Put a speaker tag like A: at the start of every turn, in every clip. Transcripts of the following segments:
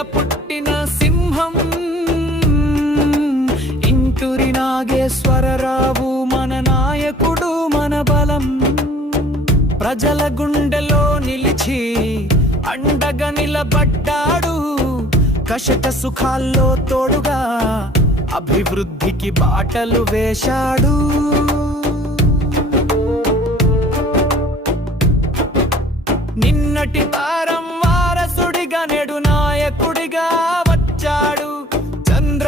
A: పుట్టిన సింహం. ఇంటూరి నాగేశ్వరరావు మన నాయకుడు మన బలం. ప్రజల గుండెలో నిలిచి అండగా నిలబడ్డాడు. కషట సుఖాల్లో తోడుగా అభివృద్ధికి బాటలు వేశాడు. నిన్నటి తారం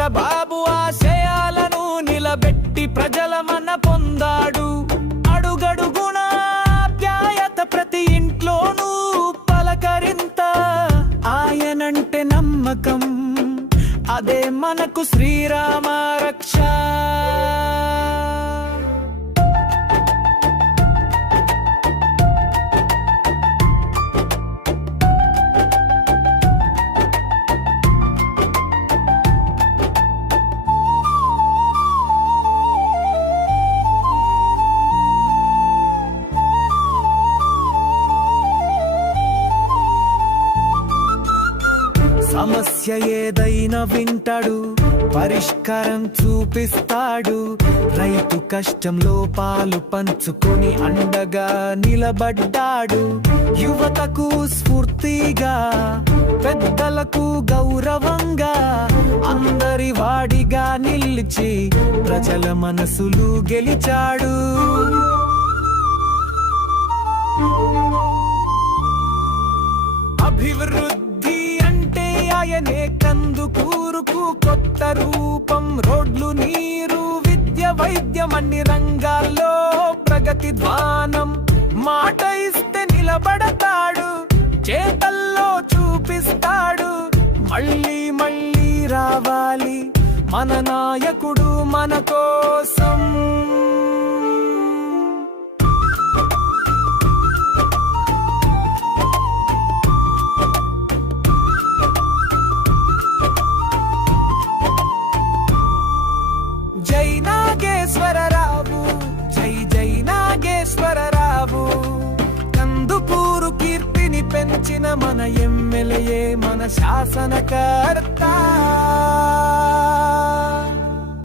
A: చంద్రబాబు ఆశయాలను నిలబెట్టి ప్రజల మన పొందాడు. అడుగడుగున ఆప్యాయత ప్రతి ఇంట్లోనూ పలకరింత. ఆయనంటే నమ్మకం. అదే మనకు శ్రీరామ రక్ష. సమస్య ఏదైనా వింటాడు పరిష్కారం చూపిస్తాడు. రైతు కష్టంలో పాలు పంచుకొని అండగా నిలబడ్డాడు. యువతకు స్ఫూర్తిగా పెద్దలకు గౌరవంగా అందరి వాడిగా నిలిచి ప్రజల మనసులు గెలిచాడు. ఆయనే కందుకూరుకు కొత్త రూపం. రోడ్లు నీరు విద్య వైద్యం అన్ని రంగాల్లో ప్రగతి ద్వానం మాట ఇస్తే నిలబడతాడు చేతల్లో చూపిస్తాడు. మళ్ళీ మళ్ళీ రావాలి మన నాయకుడు మన కోసం. మన మన ఎమ్మెల్యే మన శాసనకర్త.